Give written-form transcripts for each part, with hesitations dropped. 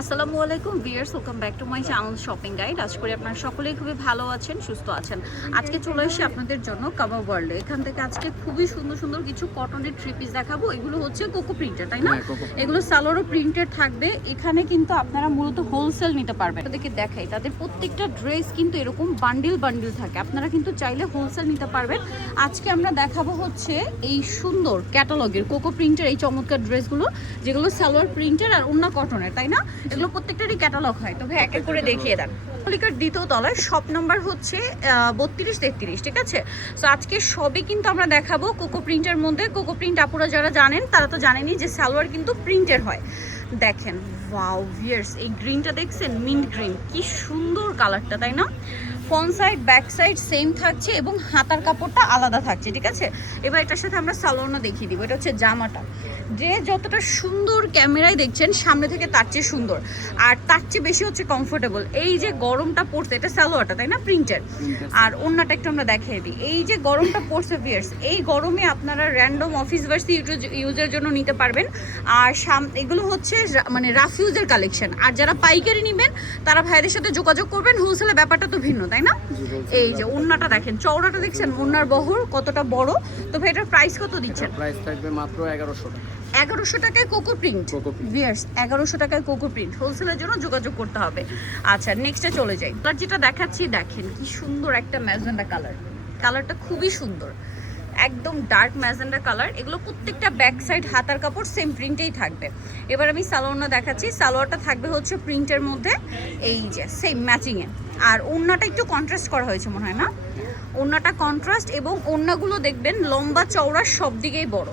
আসসালামু আলাইকুম viewers, welcome back to my channel shopping guide. আশা করি আপনারা সকলেই খুবই ভালো আছেন, সুস্থ আছেন। আজকে চলে এসেছি আপনাদের জন্য কাবা ওয়ার্ল্ডে। এখান থেকে আজকে খুবই সুন্দর সুন্দর কিছু কটনের থ্রি পিস দেখাবো। এগুলো হচ্ছে কোকো প্রিন্টের, তাই না? এগুলো সালোয়ারও প্রিন্টেড থাকবে। এখানে কিন্তু আপনারা মূলত হোলসেল নিতে পারবেন। তাদেরকে দেখাই, তাদের প্রত্যেকটা ড্রেস কিন্তু এরকম বান্ডিল বান্ডিল থাকে। আপনারা কিন্তু চাইলে হোলসেল নিতে পারবেন। আজকে আমরা দেখাবো হচ্ছে এই সুন্দর ক্যাটালগের কোকো প্রিন্টের এই চমৎকার ড্রেসগুলো, যেগুলো সালোয়ার প্রিন্টের আর অন্য কটনের, তাই না? এগুলো প্রত্যেকটারই ক্যাটালগ হয়। তবে এক এক করে দেখিয়ে দেন। মল্লিকার দ্বিতীয় তলায় শপ নাম্বার হচ্ছে 32-33, ঠিক আছে? সো আজকে সবই কিন্তু আমরা দেখাবো কোকো প্রিন্টের মধ্যে। কোকো প্রিন্ট আপুরা যারা জানেন তারা তো জানেনই যে সালোয়ার কিন্তু প্রিন্টের হয়। দেখেন, ওয়াও ভিউয়ার্স, এই গ্রিনটা দেখছেন, মিন্ট গ্রিন, কি সুন্দর কালারটা, তাই না? Front side back side same থাকছে এবং হাতার কাপড়টা আলাদা থাকছে, ঠিক আছে? এবার এটার সাথে আমরা সালোয়ারটা দেখিয়ে দিব। এটা হচ্ছে জামাটা। যে যতটা সুন্দর ক্যামেরায় দেখছেন সামনে থেকে তার চেয়ে সুন্দর, আর তার চেয়ে বেশি হচ্ছে কমফোর্টেবল। এই যে গরমটা পড়ছে, এটা সালোয়ারটা, তাই না, প্রিন্টের, আর অন্যটা একটু আমরা দেখিয়ে দিই। এই যে গরমটা পড়ছে ভিউয়ার্স, এই গরমে আপনারা র্যান্ডম অফিস ভার্সি ইউজের জন্য নিতে পারবেন। আর এগুলো হচ্ছে মানে রাফ ইউজের কালেকশন। আর যারা পাইকারি নেবেন তারা ভাইদের সাথে যোগাযোগ করবেন। হোলসেলের ব্যাপারটা তো ভিন্ন, তাই না? এই যে ওন্নাটা দেখেন, চওড়াটা দেখছেন, ওন্নার বহর কতটা বড়। তো ভাই এটার প্রাইস কত দিচ্ছেন? প্রাইস থাকবে মাত্র 1100 টাকা। 1100 টাকায় কোকো প্রিন্ট ভিউয়ার্স, 1100 টাকায় কোকো প্রিন্ট। হোলসেলের জন্য যোগাযোগ করতে হবে। আচ্ছা, নেক্সটে চলে যাই। কালার যেটা দেখাচ্ছি দেখেন, কি সুন্দর একটা ম্যাজেন্ডা কালার। কালারটা খুবই সুন্দর, একদম ডার্ক ম্যাজেন্ডা কালার। এগুলো প্রত্যেকটা ব্যাক সাইড হাতার কাপড় সেম প্রিন্টেই থাকবে। এবার আমি সালোয়ারটা দেখাচ্ছি। সালোয়ারটা থাকবে হচ্ছে প্রিন্টের মধ্যে, এই যে সেম ম্যাচিংয়ে। আর ওড়নাটা একটু কন্ট্রাস্ট করা হয়েছে মনে হয়, না? ওড়নাটা কন্ট্রাস্ট, এবং ওড়নাগুলো দেখবেন লম্বা চওড়া সব দিকেই বড়,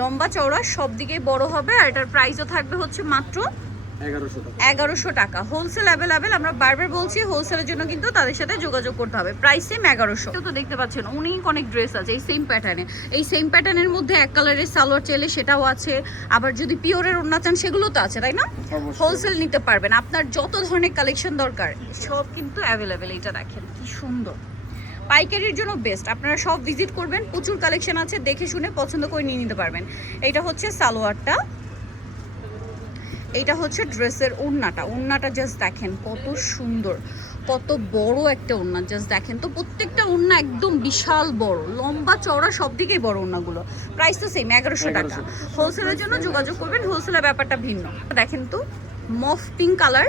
লম্বা চওড়া সব দিকেই বড় হবে। আর এটার প্রাইসও থাকবে হচ্ছে মাত্র 1100 টাকা। Wholesale available. আমরা বারবার বলছি হোলসেলের জন্য কিন্তু তাদের সাথে যোগাযোগ করতে হবে। Price same 1100। তো দেখতে পাচ্ছেন অনেক ড্রেস আছে এই সেম প্যাটার্নে। এই সেম প্যাটার্নের মধ্যে এক কালারের সালোয়ার চাইলে সেটাও আছে, আবার যদি পিওরের ওড়না চান সেগুলো তো আছে, তাই না? হোলসেল নিতে পারবেন। আপনার যত ধরনের কালেকশন দরকার সব কিন্তু অ্যাভেলেবেল। এটা দেখেন কি সুন্দর, পাইকারির জন্য বেস্ট। আপনারা সব ভিজিট করবেন, প্রচুর কালেকশন আছে, দেখে শুনে পছন্দ করে নিয়ে নিতে পারবেন। এইটা হচ্ছে সালোয়ারটা, এইটা হচ্ছে ড্রেসের ওড়নাটা। ওড়নাটা জাস্ট দেখেন কত সুন্দর, কত বড় একটা ওড়না, জাস্ট দেখেন। তো প্রত্যেকটা ওড়না একদম বিশাল বড়, লম্বা চওড়া সব দিকেই বড় ওড়নাগুলো। প্রাইস তো সেম 1100 টাকা। হোলসেলের জন্য যোগাযোগ করবেন, হোলসেলের ব্যাপারটা ভিন্ন। দেখেন তো, মফ পিঙ্ক কালার,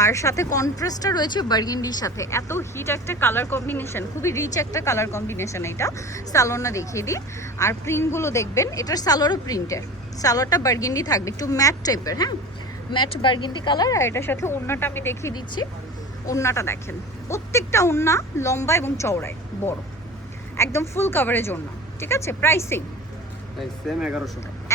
আর সাথে কন্ট্রাস্টটা রয়েছে বার্গেন্ডির সাথে। এত হিট একটা কালার কম্বিনেশন, খুবই রিচ একটা কালার কম্বিনেশন। এটা সালোয়ারটা দেখিয়ে দিই। আর প্রিন্টগুলো দেখবেন, এটার সালোয়ারও প্রিন্টের। সালোয়ারটা বার্গেন্ডি থাকবে, একটু ম্যাট টাইপের, হ্যাঁ, ম্যাট বার্গেন্ডি কালার। আর এটার সাথে ওড়নাটা আমি দেখিয়ে দিচ্ছি। ওড়নাটা দেখেন, প্রত্যেকটা ওড়না লম্বা এবং চওড়ায় বড়, একদম ফুল কাভারেজ ওড়না, ঠিক আছে? প্রাইস সেম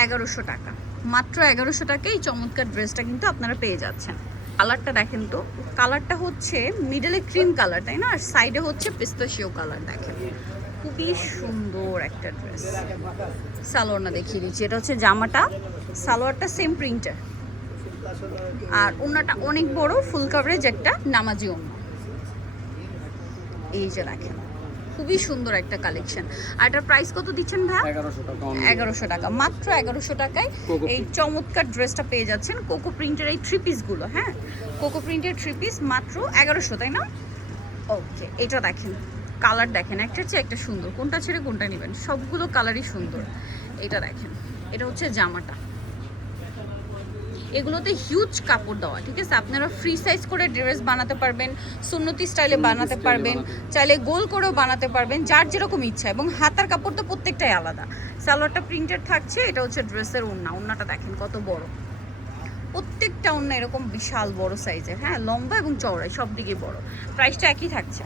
1100 টাকা। মাত্র 1100 টাকায় এই চমৎকার ড্রেসটা কিন্তু আপনারা পেয়ে যাচ্ছেন। কালারটা দেখেন তো, কালারটা হচ্ছে মিডলে ক্রিম কালার, তাই না? আর সাইডে হচ্ছে পিস্তাশিও কালার। দেখেন খুবই সুন্দর একটা ড্রেস। সালোয়ারটা দেখিয়ে দিচ্ছি। এটা হচ্ছে জামাটা, সালোয়ারটা সেম প্রিন্টার, আর ওড়নাটা অনেক বড়, ফুল কাভারেজ একটা নামাজি ওড়না। এই যে দেখেন, খুবই সুন্দর একটা কালেকশন। আর এটার প্রাইস কত দিচ্ছেন ভাই? 1100 টাকা। মাত্র 1100 টাকায় এই চমৎকার ড্রেসটা পেয়ে যাচ্ছেন। কোকো প্রিন্টের এই থ্রি পিসগুলো, হ্যাঁ, কোকো প্রিন্টের থ্রি পিস মাত্র 1100, তাই না? ওকে, এটা দেখেন, কালার দেখেন, একটার চেয়ে একটা সুন্দর। কোনটা ছেড়ে কোনটা নেবেন, সবগুলো কালারই সুন্দর। এটা দেখেন, এটা হচ্ছে জামাটা। এগুলোতে হিউজ কাপড় দেওয়া, ঠিক আছে? আপনারা ফ্রি সাইজ করে ড্রেস বানাতে পারবেন, সুন্নতি স্টাইলে বানাতে পারবেন, চাইলে গোল করেও বানাতে পারবেন, যার যেরকম ইচ্ছা। এবং হাতার কাপড় তো প্রত্যেকটাই আলাদা। সালোয়ারটা প্রিন্টেড থাকছে। এটা হচ্ছে ড্রেসের ওড়না। ওড়নাটা দেখেন কত বড়, প্রত্যেকটা ওড়না এরকম বিশাল বড় সাইজের, হ্যাঁ, লম্বা এবং চওড়াই সব দিকে বড়। প্রাইসটা একই থাকছে।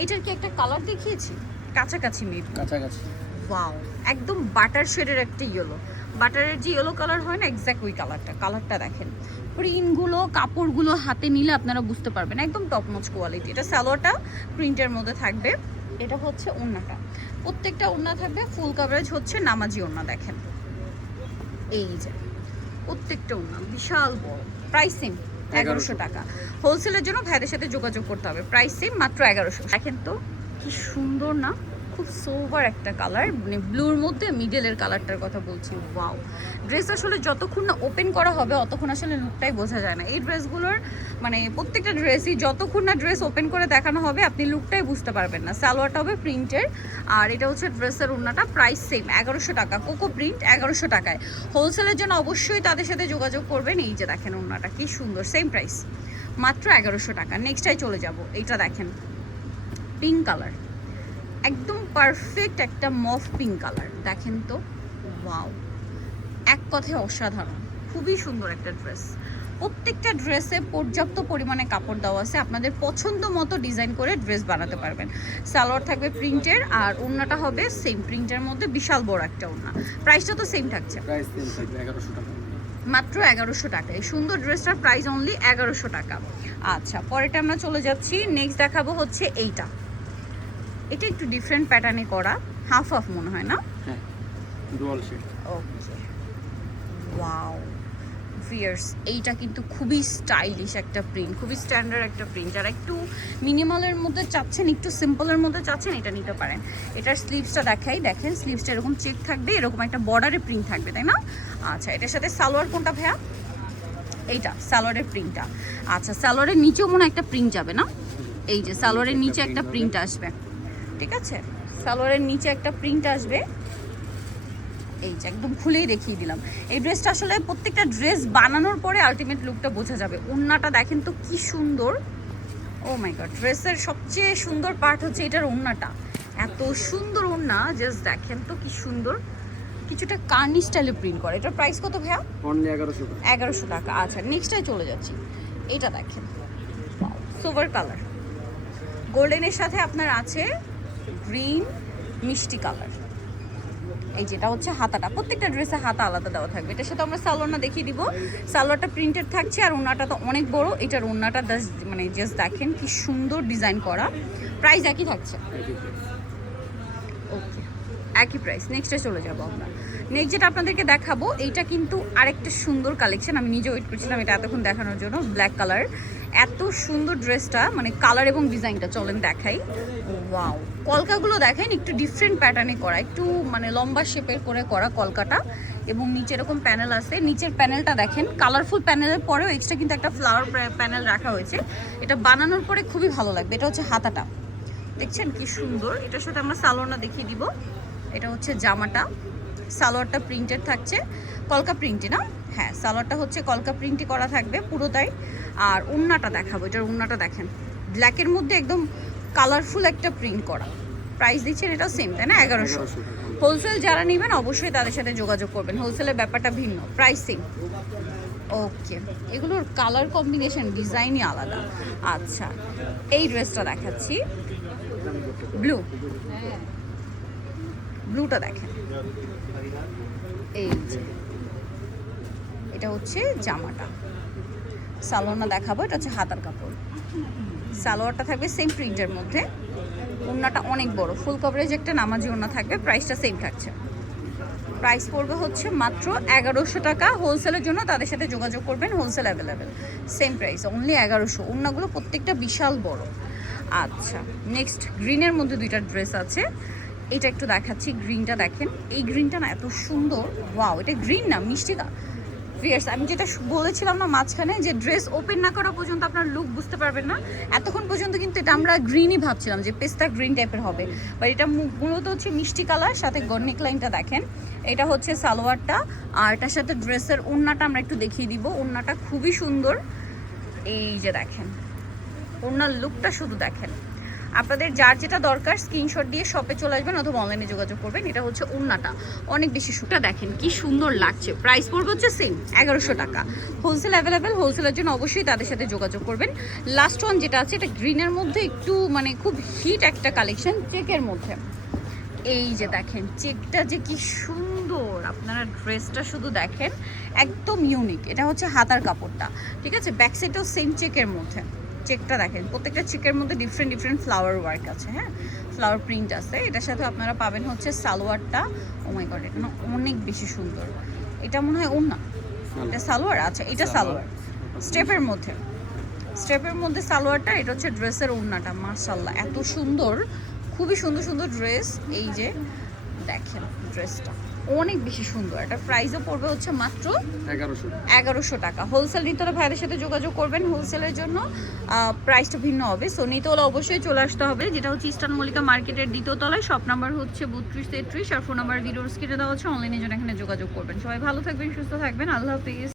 এইটার কি একটা কালার দেখিয়েছি, কাছাকাছি মেবি, কাছাকাছি। ওয়াও, একদম বাটার শেডের একটা ইয়েলো, বাটারের যে ইয়েলো কালার হয় না, এক্স্যাক্ট ওই কালারটা। কালারটা দেখেন, প্রিন্টগুলো, কাপড়গুলো হাতে নিলে আপনারা বুঝতে পারবেন, একদম টপ নচ কোয়ালিটি। এটা সালোয়ারটা প্রিন্টের মধ্যে থাকবে। এটা হচ্ছে ওড়নাটা, প্রত্যেকটা ওড়না থাকবে ফুল কাভারেজ হচ্ছে নামাজি ওড়না। দেখেন এই যে প্রত্যেকটা ওড়না বিশাল বড়। প্রাইস সেম 1100 টাকা। হোলসেলের জন্য ভাইদের সাথে যোগাযোগ করতে হবে। প্রাইস সেম মাত্র 1100। দেখেন তো কি সুন্দর না, খুব সোভার একটা কালার, মানে ব্লুর মধ্যে মিডলের কালারটার কথা বলছি। ওয়াও, ড্রেস আসলে যতক্ষণ না ওপেন করা হবে অতক্ষণ আসলে লুকটাই বোঝা যায় না। এই ড্রেসগুলোর মানে প্রত্যেকটা ড্রেসই যতক্ষণ না ড্রেস ওপেন করে দেখানো হবে আপনি লুকটাই বুঝতে পারবেন না। সালোয়ারটা হবে প্রিন্টের, আর এটা হচ্ছে ড্রেসের ওড়নাটা। প্রাইস সেম 1100 টাকা, কোকো প্রিন্ট 1100 টাকায়। হোলসেলের জন্য অবশ্যই তাদের সাথে যোগাযোগ করবেন। এই যে দেখেন ওড়নাটা কি সুন্দর, সেম প্রাইস মাত্র 1100 টাকা। নেক্সটাই চলে যাব, এইটা দেখেন পিঙ্ক কালার, একদম পারফেক্ট একটা মফ পিঙ্ক কালার। দেখেন তো, ওয়াও, এক কথায় অসাধারণ, খুবই সুন্দর একটা ড্রেস। প্রত্যেকটা ড্রেসে পর্যাপ্ত পরিমাণে কাপড় দেওয়া আছে, আপনাদের পছন্দ মতো ডিজাইন করে ড্রেস বানাতে পারবেন। সালোয়ার থাকবে প্রিন্টের, আর ওড়নাটা হবে সেম প্রিন্টের মধ্যে, বিশাল বড় একটা ওড়না। প্রাইসটা তো সেম থাকছে, প্রাইস সেম থাকবে 1100 টাকা। মাত্র 1100 টাকা। এই সুন্দর ড্রেসটার প্রাইস অনলি 1100 টাকা। আচ্ছা, পরেরটা আমরা চলে যাচ্ছি। নেক্সট দেখাবো হচ্ছে এইটা। এটা একটু ডিফারেন্ট প্যাটার্নে করা, হাফ হাফ মনে হয় না? হ্যাঁ, ডুয়াল শেড। ওকে, ওয়াও ফিয়ার্স, এইটা কিন্তু খুবই স্টাইলিশ একটা প্রিন্ট, খুবই স্ট্যান্ডার্ড একটা প্রিন্ট। যারা একটু মিনিমালের মধ্যে চাচ্ছেন, একটু সিম্পলের মধ্যে চাচ্ছেন, এটা নিতে পারেন। এটার স্লিভসটা দেখাই, দেখেন স্লিভসটা এরকম চেক থাকবে, এরকম একটা বর্ডারে প্রিন্ট থাকবে, তাই না? আচ্ছা, এটার সাথে সালোয়ার কোনটা ভাইয়া? এইটা সালোয়ারের প্রিন্টটা। আচ্ছা, সালোয়ারের নিচেও মনে হয় একটা প্রিন্ট যাবে না? এই যে সালোয়ারের নিচে একটা প্রিন্ট আসবে, ঠিক আছে? সালোয়ারের নিচে একটা প্রিন্ট আসবে, এই যে একদম খুলেই দেখিয়ে দিলাম। এই ড্রেসটা আসলে প্রত্যেকটা ড্রেস বানানোর পরে আলটিমেট লুকটা বোঝা যাবে। ওড়নাটা দেখেন তো কি সুন্দর, ও মাই গড। ড্রেসের সবচেয়ে সুন্দর পার্ট হচ্ছে এটার ওড়নাটা, এত সুন্দর ওড়না, জাস্ট দেখেন তো কি সুন্দর, কিছুটা কার্নি স্টাইলে প্রিন্ট করে। এটার প্রাইস কত ভাইয়া? অনলি 1100 টাকা। 1100 টাকা। আচ্ছা, নেক্সটটাই চলে যাচ্ছি। এটা দেখেন, সিলভার কালার, গোল্ডেনের সাথে আপনার আছে গ্রিন মিষ্টি কালার। এই যেটা হচ্ছে হাতাটা, প্রত্যেকটা ড্রেসে হাতা আলাদা দেওয়া থাকবে। এটার সাথে আমরা সালোয়ারটা দেখিয়ে দিব। সালোয়ারটা প্রিন্টেড থাকছে, আর ওড়নাটা তো অনেক বড়। এটার ওড়নাটা মানে জাস্ট দেখেন কি সুন্দর ডিজাইন করা। প্রাইস একই থাকছে, ওকে, একই প্রাইস। নেক্সটে চলে যাব আমরা। নেক্সট যেটা আপনাদেরকে দেখাবো, এইটা কিন্তু আরেকটা সুন্দর কালেকশন। আমি নিজে ওয়েট করছিলাম এটা এতক্ষণ দেখানোর জন্য। ব্ল্যাক কালার, এত সুন্দর ড্রেসটা, মানে কালার এবং ডিজাইনটা চলেন দেখাই। ওয়াও, কলকাগুলো দেখেন একটু ডিফারেন্ট প্যাটার্নে করা, একটু মানে লম্বা শেপের করে করা কলকাটা, এবং নিচে এরকম প্যানেল আছে। নিচের প্যানেলটা দেখেন, কালারফুল প্যানেলের পরেও এক্সট্রা কিন্তু একটা ফ্লাওয়ার প্যানেল রাখা হয়েছে। এটা বানানোর পরে খুবই ভালো লাগবে। এটা হচ্ছে হাতাটা, দেখছেন কি সুন্দর। এটার সাথে আমরা সালোয়ারটা দেখিয়ে দিব। এটা হচ্ছে জামাটা, সালোয়ারটা প্রিন্টেড থাকছে, কলকা প্রিন্টে না? হ্যাঁ, সালোয়ারটা হচ্ছে কলকা প্রিন্টে করা থাকবে পুরোটাই। আর ওড়নাটা দেখাবো, এটার ওড়নাটা দেখেন, ব্ল্যাকের মধ্যে একদম কালারফুল একটা প্রিন্ট করা। প্রাইস দিচ্ছেন এটাও সেম, তাই না? 1100। হোলসেল যারা নেবেন অবশ্যই তাদের সাথে যোগাযোগ করবেন, হোলসেলের ব্যাপারটা ভিন্ন, প্রাইস সেম। ওকে, এগুলোর কালার কম্বিনেশন ডিজাইনই আলাদা। আচ্ছা, এই ড্রেসটা দেখাচ্ছি, ব্লু, ব্লুটা দেখেন, এই যে এটা হচ্ছে জামাটা। সালোয়ারটা দেখাবো, এটা হচ্ছে হাতার কাপড়। সালোয়ারটা থাকবে সেম প্রিন্টের মধ্যে, ওড়নাটা অনেক বড়, ফুল কভারেজ একটা নামাজি ওড়না থাকবে। প্রাইসটা সেম থাকছে, প্রাইস পড়বে হচ্ছে মাত্র 1100 টাকা। হোলসেলের জন্য তাদের সাথে যোগাযোগ করবেন, wholesale available, same price only 1100। ওড়নাগুলো প্রত্যেকটা বিশাল বড়। আচ্ছা, নেক্সট গ্রিনের মধ্যে দুইটা ড্রেস আছে, এটা একটু দেখাচ্ছি। গ্রিনটা দেখেন, এই গ্রিনটা না এত সুন্দর, ওয়াও, এটা গ্রিন না মিষ্টি ফিয়ার্স। আমি যেটা বলেছিলাম না মাঝখানে, যে ড্রেস ওপেন না করা পর্যন্ত আপনার লুক বুঝতে পারবেন না। এতক্ষণ পর্যন্ত কিন্তু এটা আমরা গ্রিনই ভাবছিলাম, যে পেস্তা গ্রিন টাইপের হবে, বাট এটা মূলত হচ্ছে মিষ্টি কালার। সাথে নেক লাইনটা দেখেন, এটা হচ্ছে সালোয়ারটা, আর এটার সাথে ড্রেসের ওড়নাটা আমরা একটু দেখিয়ে দিব। ওড়নাটা খুবই সুন্দর, এই যে দেখেন ওড়নার লুকটা শুধু দেখেন। আপনাদের যার যেটা দরকার স্ক্রিনশট দিয়ে শপে চলে আসবেন অথবা অনলাইনে যোগাযোগ করবেন। এটা হচ্ছে ওড়নাটা, অনেক বেশি সুটা দেখেন কি সুন্দর লাগছে। প্রাইস পড়বে হচ্ছে সেম 1100 টাকা। হোলসেল অ্যাভেলেবেল, হোলসেলের জন্য অবশ্যই তাদের সাথে যোগাযোগ করবেন। লাস্ট ওয়ান যেটা আছে, এটা গ্রিনের মধ্যে একটু মানে খুব হিট একটা কালেকশন, চেকের মধ্যে। এই যে দেখেন চেকটা যে কি সুন্দর, আপনারা ড্রেসটা শুধু দেখেন, একদম ইউনিক। এটা হচ্ছে হাতার কাপড়টা, ঠিক আছে? ব্যাক সাইডটাও সেম চেকের মধ্যে। চেকটা দেখেন, প্রত্যেকটা চেকের মধ্যে ডিফারেন্ট ডিফারেন্ট ফ্লাওয়ার ওয়ার্ক আছে, হ্যাঁ, ফ্লাওয়ার প্রিন্ট আছে। এটার সাথে আপনারা পাবেন হচ্ছে সালোয়ারটা, ও মাই গড, এটা অনেক বেশি সুন্দর। এটা মনে হয় ওড়না, এটা সালোয়ার। আচ্ছা, এটা সালোয়ার স্টেপের মধ্যে, স্টেপের মধ্যে সালোয়ারটা। এটা হচ্ছে ড্রেসের ওড়নাটা, মাশাআল্লাহ এত সুন্দর, খুবই সুন্দর সুন্দর ড্রেস। এই যে দেখেন ড্রেসটা অনেক বেশি সুন্দর। এটা প্রাইসও পড়বে হচ্ছে মাত্র 1100 টাকা। হোলসেল নিতে হলে ভাইদের সাথে যোগাযোগ করবেন, হোলসেলের জন্য প্রাইসটা ভিন্ন হবে। সো নিতে হলে অবশ্যই চলে আসতে হবে, যেটা হচ্ছে ইস্টার্ন মল্লিকা মার্কেটের দ্বিতীয় তলায়। শপ নাম্বার হচ্ছে 3233 আর ফোন নাম্বার ভিডিওর স্ক্রিনে দেওয়া হচ্ছে। অনলাইনের জন্য এখানে যোগাযোগ করবেন। সবাই ভালো থাকবেন, সুস্থ থাকবেন, আল্লাহ হাফিজ।